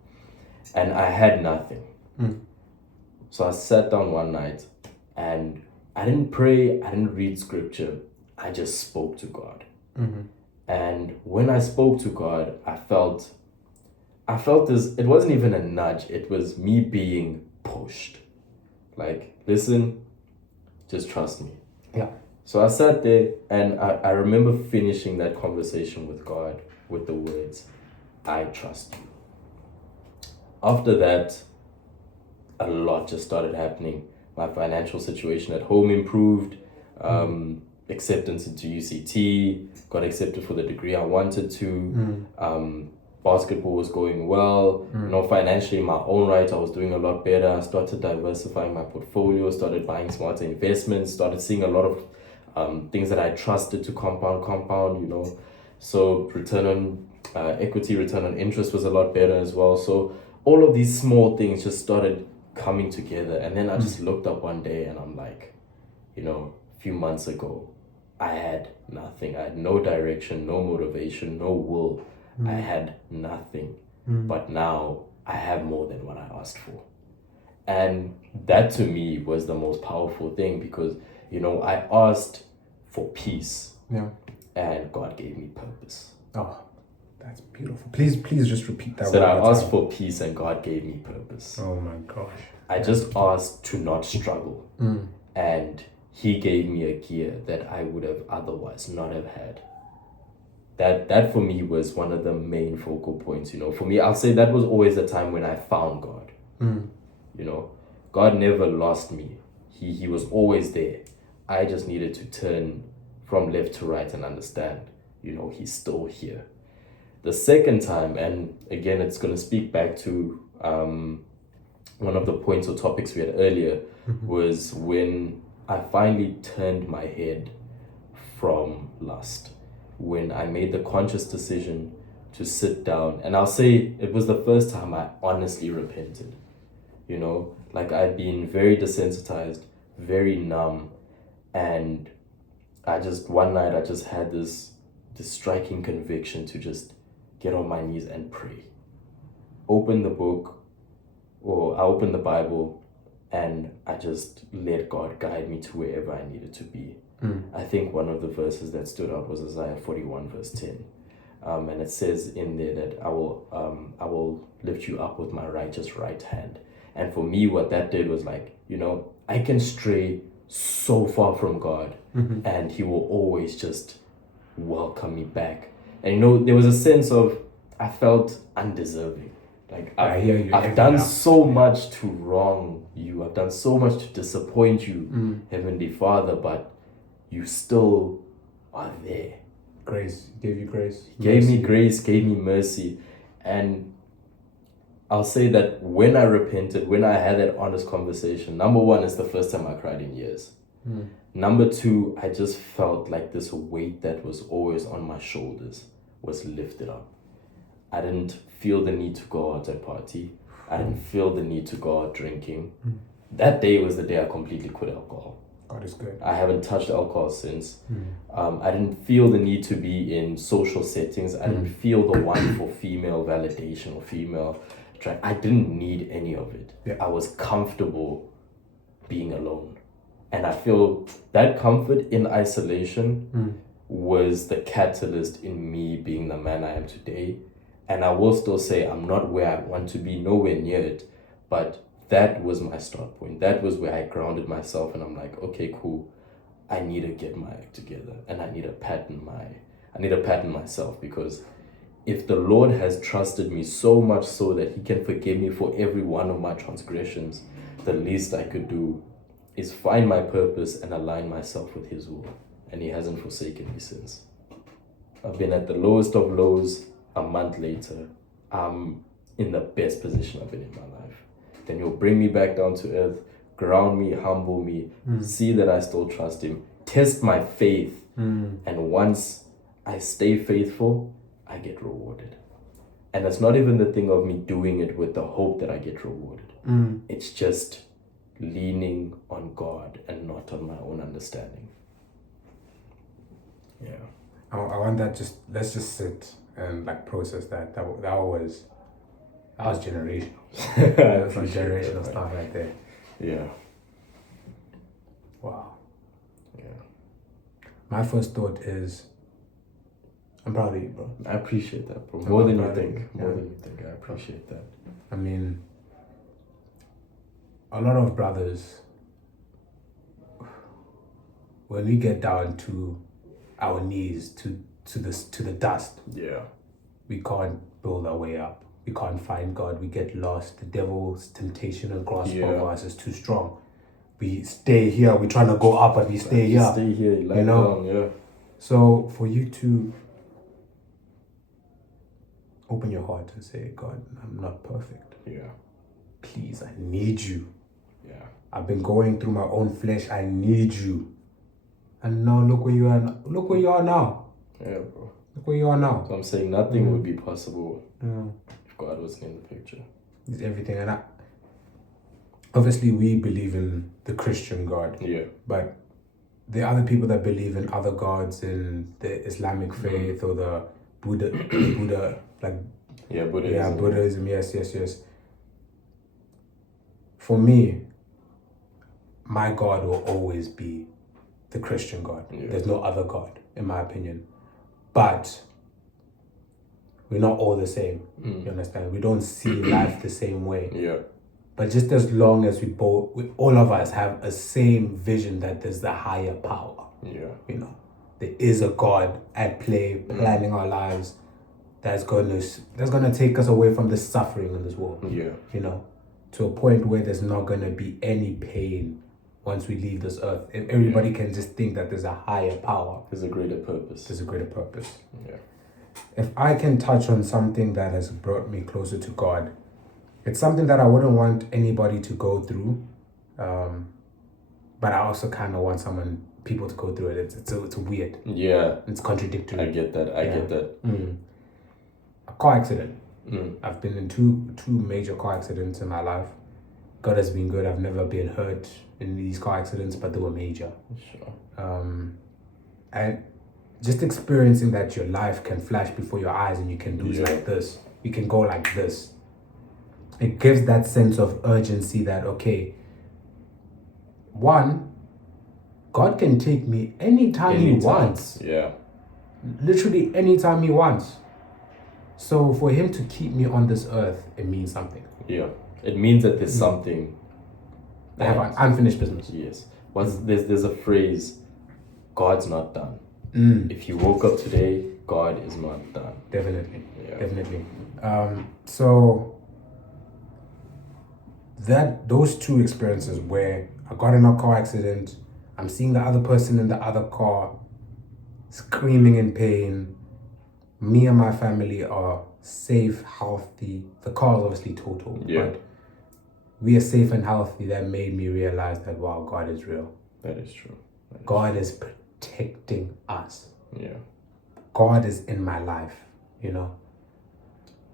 And I had nothing. So I sat down one night and I didn't pray, I didn't read scripture. I just spoke to God. And when I spoke to God, I felt this, it wasn't even a nudge, it was me being pushed. Like, listen, just trust me. Yeah. So I sat there and I remember finishing that conversation with God with the words, I trust you. After that, a lot just started happening. My financial situation at home improved, acceptance into UCT, got accepted for the degree I wanted to. Basketball was going well. You know, financially in my own right, I was doing a lot better. I started diversifying my portfolio, started buying smarter investments, started seeing a lot of things that I trusted to compound, you know. So return on equity, return on interest was a lot better as well. So all of these small things just started coming together. And then I just looked up one day and I'm like, you know, a few months ago, I had nothing. I had no direction, no motivation, no will. I had nothing. But now I have more than what I asked for. And that to me was the most powerful thing, because, you know, I asked for peace. Yeah. And God gave me purpose. Oh, that's beautiful. Please just repeat that. So I asked for peace and God gave me purpose. Oh my gosh. I just asked to not struggle. And He gave me a gear that I would have otherwise not have had. That for me was one of the main focal points, you know. For me, I'll say that was always the time when I found God. You know, God never lost me. He was always there. I just needed to turn from left to right and understand, you know, He's still here. The second time, and again, it's going to speak back to one of the points or topics we had earlier, was when I finally turned my head from lust. When I made the conscious decision to sit down, and I'll say it was the first time I honestly repented. You know, like I'd been very desensitized, very numb, and one night I just had this striking conviction to just get on my knees and pray. Open the book, or I opened the Bible, and I just let God guide me to wherever I needed to be. I think one of the verses that stood out was Isaiah 41 verse 10. And it says in there that I will lift you up with my righteous right hand. And for me, what that did was like, you know, I can stray so far from God, and He will always just welcome me back. And you know, there was a sense of I felt undeserving. Like I hear you. I've done so much to wrong you. I've done so much to disappoint you, Heavenly Father, but you still are there. Grace. Gave you grace. Gave me grace, gave me mercy. And I'll say that when I repented, when I had that honest conversation, number one, it's the first time I cried in years. Number two, I just felt like this weight that was always on my shoulders was lifted up. I didn't feel the need to go out and party. I didn't feel the need to go out drinking. That day was the day I completely quit alcohol. God is good. I haven't touched alcohol since. I didn't feel the need to be in social settings. I didn't feel the want for female validation or female I didn't need any of it. Yeah. I was comfortable being alone. And I feel that comfort in isolation was the catalyst in me being the man I am today. And I will still say I'm not where I want to be, nowhere near it. But that was my start point. That was where I grounded myself and I'm like, okay, cool. I need to get my act together and I need to pattern myself, because if the Lord has trusted me so much so that He can forgive me for every one of my transgressions, the least I could do is find my purpose and align myself with His will. And He hasn't forsaken me since. I've been at the lowest of lows. A month later, I'm in the best position I've been in my life. Then He'll bring me back down to earth, ground me, humble me, see that I still trust Him, test my faith. And once I stay faithful, I get rewarded. And it's not even the thing of me doing it with the hope that I get rewarded. It's just leaning on God and not on my own understanding. Yeah. I want that let's just sit and like process that. That was generational. That's some generational stuff right there. Yeah. Wow. Yeah. My first thought is, I'm proud of you, bro. I appreciate that, bro. More than you think. Yeah. More than you think. I appreciate that. I mean, a lot of brothers, when we get down to our knees to the dust, Yeah. we can't build our way up. We can't find God. We get lost. The devil's temptation and grasp over us is too strong. We stay here. We're trying to go up, but we stay here. Stay here. You know? Down, yeah. So for you to open your heart and say, God, I'm not perfect. Yeah. Please, I need you. Yeah. I've been going through my own flesh. I need you. And now look where you are. Look where you are now. Yeah, bro. Look where you are now. So I'm saying nothing would be possible Yeah. if God wasn't in the picture. It's everything. And obviously we believe in the Christian God. Yeah. But there are other people that believe in other gods, in the Islamic faith or the Buddha, like Buddhism. Yeah, Buddhism. Yes. For me, my God will always be the Christian God. Yeah. There's no other God, in my opinion. But we're not all the same. You understand? We don't see life the same way. Yeah. But just as long as all of us have a same vision that there's the higher power. Yeah. You know, there is a God at play, planning our lives. That's gonna take us away from the suffering in this world. Yeah. You know, to a point where there's not gonna be any pain once we leave this earth. If everybody can just think that there's a higher power. There's a greater purpose. There's a greater purpose. Yeah. If I can touch on something that has brought me closer to God, it's something that I wouldn't want anybody to go through, but I also kind of want people to go through it. It's weird. Yeah. It's contradictory. I get that. I get that. A car accident. I've been in two major car accidents in my life. God has been good. I've never been hurt in these car accidents, but they were major. Sure. And just experiencing that your life can flash before your eyes and you can do like this. You can go like this. It gives that sense of urgency that, okay, one, God can take me anytime He wants. Yeah. Literally anytime He wants. So for Him to keep me on this earth, it means something. Yeah. It means that there's something. I have unfinished business. Yes. There's a phrase, God's not done. If you woke up today, God is not done. Definitely. Yeah. Definitely. So those two experiences where I got in a car accident, I'm seeing the other person in the other car screaming in pain. Me and my family are safe, healthy. The car is obviously total, but we are safe and healthy. That made me realize that, wow, God is real. That is true. God is protecting us. Yeah. God is in my life, you know.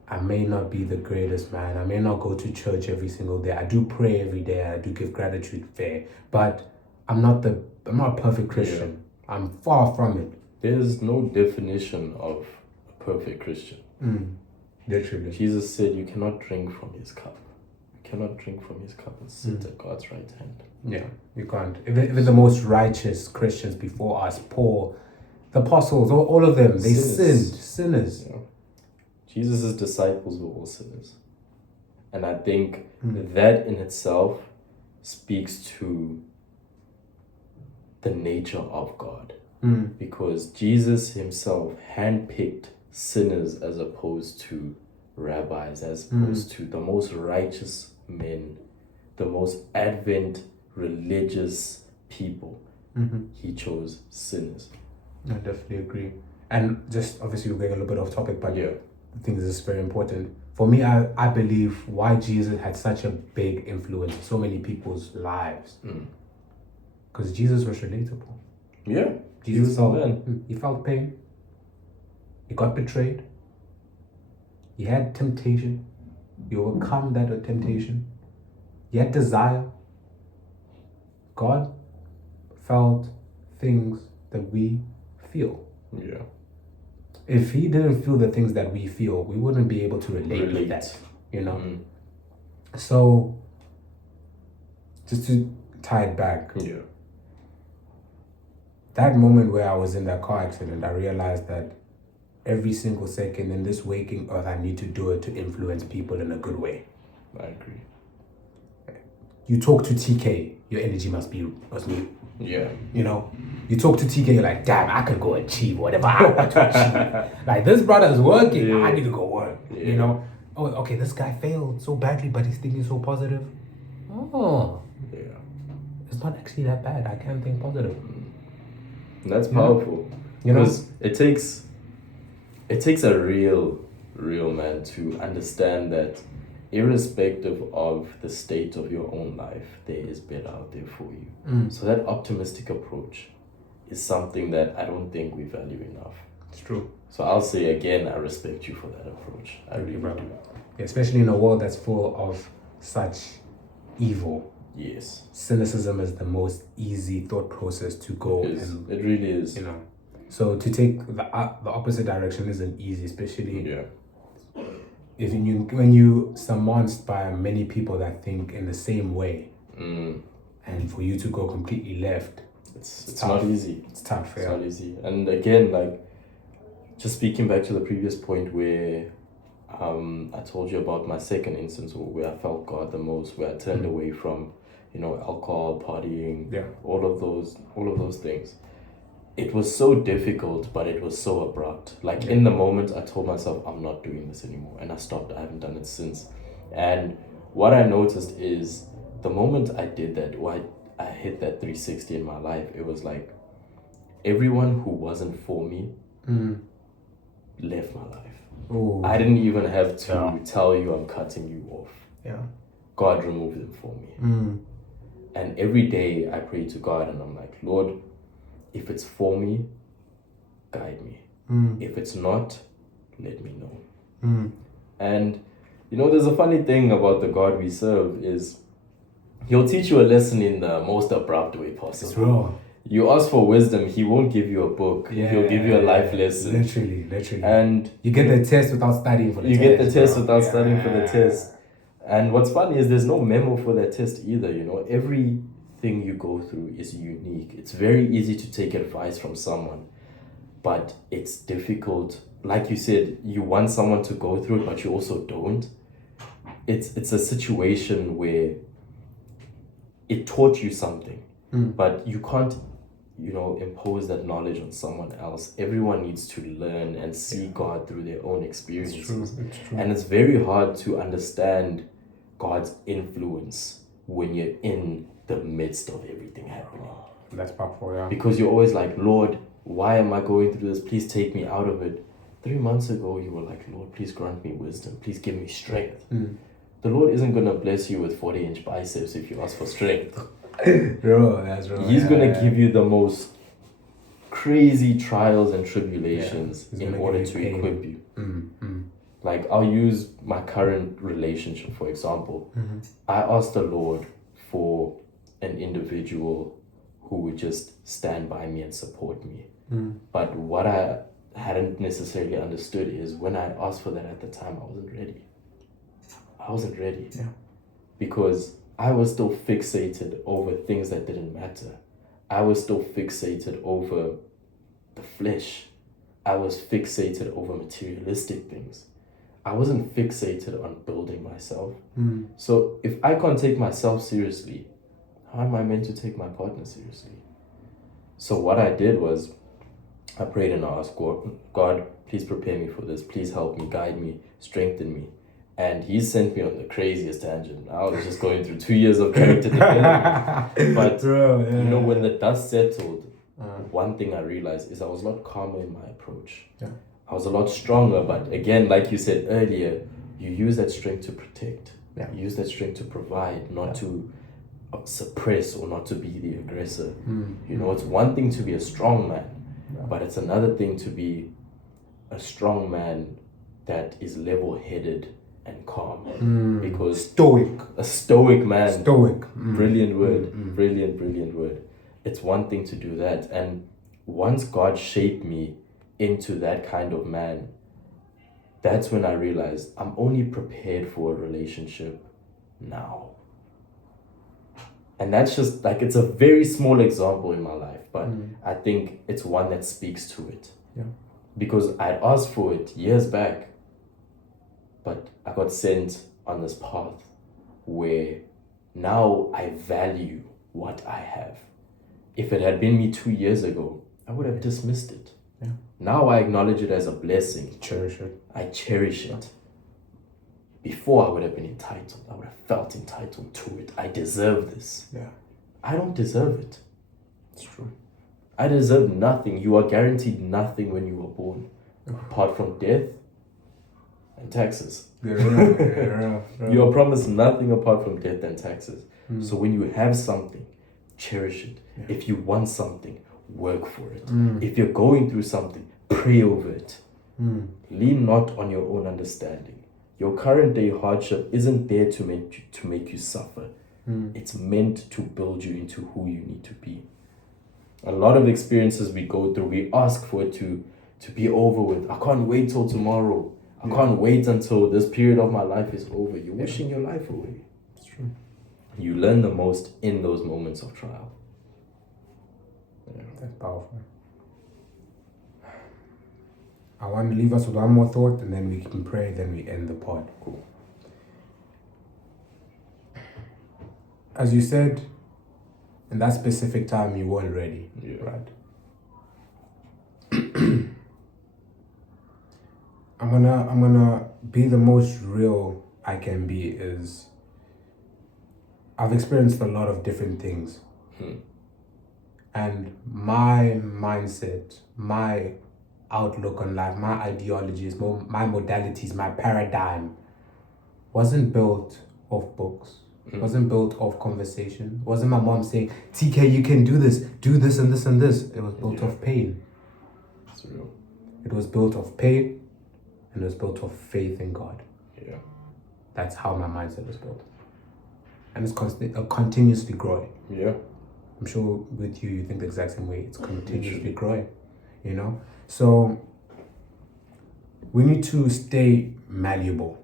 I may not be the greatest man. I may not go to church every single day. I do pray every day. I do give gratitude fair, but I'm not a perfect Christian. Yeah. I'm far from it. There's no definition of a perfect Christian. Literally. Jesus said you cannot drink from his cup. You cannot drink from his cup and sit at God's right hand. Yeah, you can't. Even the most righteous Christians before us, Paul, the apostles, all of them, they sinned. Sinners. Yeah. Jesus' disciples were all sinners. And I think that in itself speaks to the nature of God. Because Jesus himself handpicked sinners as opposed to rabbis, as opposed to the most righteous men, the most advent religious people. He chose sinners. I definitely agree. And just obviously we're going a little bit off topic, but I think this is very important. For me, I believe why Jesus had such a big influence in so many people's lives. Because Jesus was relatable. Yeah. Jesus he felt pain. He got betrayed. He had temptation. He overcome that temptation. He had desire. God felt things that we feel. Yeah. If he didn't feel the things that we feel, we wouldn't be able to relate with that, you know? So, just to tie it back. Yeah. That moment where I was in that car accident, I realized that every single second in this waking earth, I need to do it to influence people in a good way. I agree. You talk to TK, your energy must be. Yeah. You know, you talk to TK, you're like, damn, I could go achieve whatever I want to achieve. Like, this brother is working, I need to go work. You know, oh, okay, this guy failed so badly, but he's thinking so positive. Oh, yeah, it's not actually that bad. I can think positive. And that's powerful. Because it takes a real man to understand that irrespective of the state of your own life, there is better out there for you. So that optimistic approach is something that I don't think we value enough. It's true. So I'll say again, I respect you for that approach. I really do. Especially in a world that's full of such evil. Yes. Cynicism is the most easy thought process to go. It really is. You know, so to take the opposite direction isn't easy, especially when you surrounded by many people that think in the same way, and for you to go completely left, it's not easy. It's tough. It's not easy. And again, like, just speaking back to the previous point where I told you about my second instance where I felt God the most, where I turned away from, alcohol, partying, all of those things. It was so difficult, but it was so abrupt. Like, in the moment, I told myself, I'm not doing this anymore. And I stopped. I haven't done it since. And what I noticed is the moment I did that, or I hit that 360 in my life, it was like everyone who wasn't for me left my life. Ooh. I didn't even have to tell you I'm cutting you off. Yeah. God removed them for me. And every day I pray to God and I'm like, Lord, if it's for me, guide me. If it's not, let me know. And, there's a funny thing about the God we serve is he'll teach you a lesson in the most abrupt way possible. It's raw. You ask for wisdom, he won't give you a book. He'll give you a life lesson. Literally. And you get the test without studying for the test. You get the test without studying for the test. And what's funny is there's no memo for that test either, Everything you go through is unique. It's very easy to take advice from someone, but it's difficult. Like you said, you want someone to go through it, but you also don't. It's a situation where it taught you something. but you can't, impose that knowledge on someone else. Everyone needs to learn and see God through their own experiences. It's true. And it's very hard to understand God's influence when you're in the midst of everything happening. That's powerful, yeah. Because you're always like, Lord, why am I going through this? Please take me out of it. 3 months ago, you were like, Lord, please grant me wisdom. Please give me strength. The Lord isn't going to bless you with 40-inch biceps if you ask for strength. Bro, that's right. He's going to give you the most crazy trials and tribulations in order to equip you. Like, I'll use my current relationship, for example. I asked the Lord for an individual who would just stand by me and support me. But what I hadn't necessarily understood is when I asked for that at the time, I wasn't ready. Yeah. Because I was still fixated over things that didn't matter. I was still fixated over the flesh. I was fixated over materialistic things. I wasn't fixated on building myself. So if I can't take myself seriously, how am I meant to take my partner seriously? So what I did was I prayed and I asked God, please prepare me for this. Please help me, guide me, strengthen me. And he sent me on the craziest tangent. I was just going through 2 years of character development. But, when the dust settled, one thing I realized is I was a lot calmer in my approach. Yeah. I was a lot stronger. But again, like you said earlier, you use that strength to protect. Yeah. You use that strength to provide, not to suppress or not to be the aggressor. It's one thing to be a strong man, but it's another thing to be a strong man that is level-headed and calm. Because a stoic man. Brilliant word. Brilliant word. It's one thing to do that. And once God shaped me into that kind of man, that's when I realized I'm only prepared for a relationship now. And that's just like, it's a very small example in my life, but I think it's one that speaks to it. Yeah. Because I asked for it years back, but I got sent on this path where now I value what I have. If it had been me 2 years ago, I would have dismissed it. Yeah. Now I acknowledge it as a blessing. Cherish it. I cherish it. Before I would have been entitled. I would have felt entitled to it. I deserve this. Yeah. I don't deserve it. It's true. I deserve nothing. You are guaranteed nothing when you were born, apart from death and taxes. You are promised nothing apart from death and taxes. So when you have something, cherish it. Yeah. If you want something, work for it. If you're going through something, pray over it. Lean not on your own understanding. Your current day hardship isn't there to make you suffer. It's meant to build you into who you need to be. A lot of experiences we go through, we ask for it to be over with. I can't wait till tomorrow. I can't wait until this period of my life is over. You're wishing your life away. It's true. You learn the most in those moments of trial. Yeah, that's powerful. I want to leave us with one more thought and then we can pray, then we end the pod. Cool. As you said, in that specific time you weren't ready, right? I'm gonna be the most real I can be. Is I've experienced a lot of different things. And my mindset, my outlook on life, my ideologies, my modalities, my paradigm wasn't built off books, wasn't built off conversation. Wasn't my mom saying, TK, you can do this and this and this. It was built off pain. It's real. It was built off pain and it was built off faith in God. Yeah. That's how my mindset was built. And it's continuously growing. Yeah. I'm sure with you, you think the exact same way. It's continuously growing, you know? So we need to stay malleable.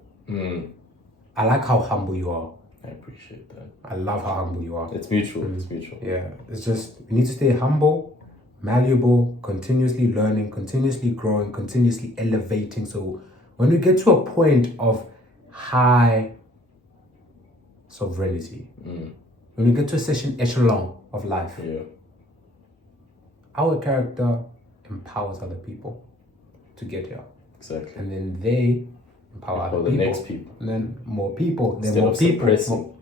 I like how humble you are. I appreciate that. I love how humble you are. It's mutual. It's mutual. Yeah, it's just, we need to stay humble, malleable, continuously learning, continuously growing, continuously elevating. So when we get to a point of high sovereignty, when we get to a certain echelon of life, Yeah. our character empowers other people to get here. Exactly. And then they empower other the people. next people. And then more people. Then Instead more of people. suppressing.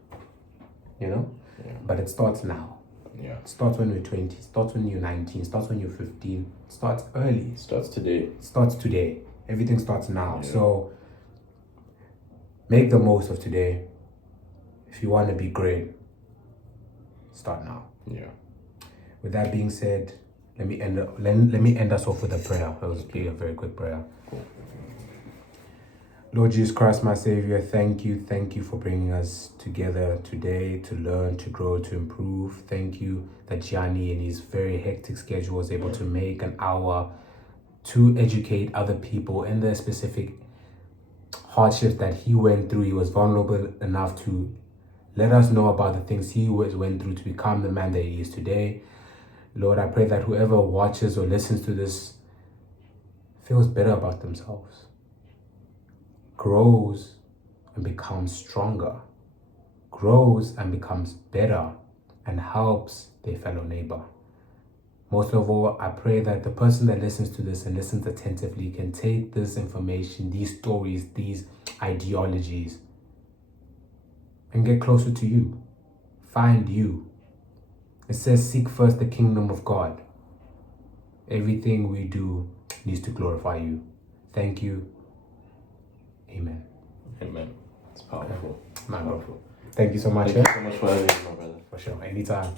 You know? Yeah. But it starts now. Yeah. It starts when we're 20. It starts when you're 19. It starts when you're 15. It starts early. It starts today. It starts today. Everything starts now. Yeah. So make the most of today. If you want to be great, start now. Yeah. With that being said, let me end us off with a prayer. That was a very quick prayer. Cool. Lord Jesus Christ, my Savior, thank you for bringing us together today to learn, to grow, to improve. Thank you that Gianni, in his very hectic schedule, was able to make an hour to educate other people in the specific hardships that he went through. He was vulnerable enough to let us know about the things he went through to become the man that he is today. Lord, I pray that whoever watches or listens to this feels better about themselves, grows and becomes stronger, grows and becomes better, and helps their fellow neighbor. Most of all, I pray that the person that listens to this and listens attentively can take this information, these stories, these ideologies, and get closer to you, find you. It says, seek first the kingdom of God. Everything we do needs to glorify you. Thank you. Amen. Amen. It's powerful. Powerful. Thank you so much. Thank you so much for having me, my brother. For sure. Anytime.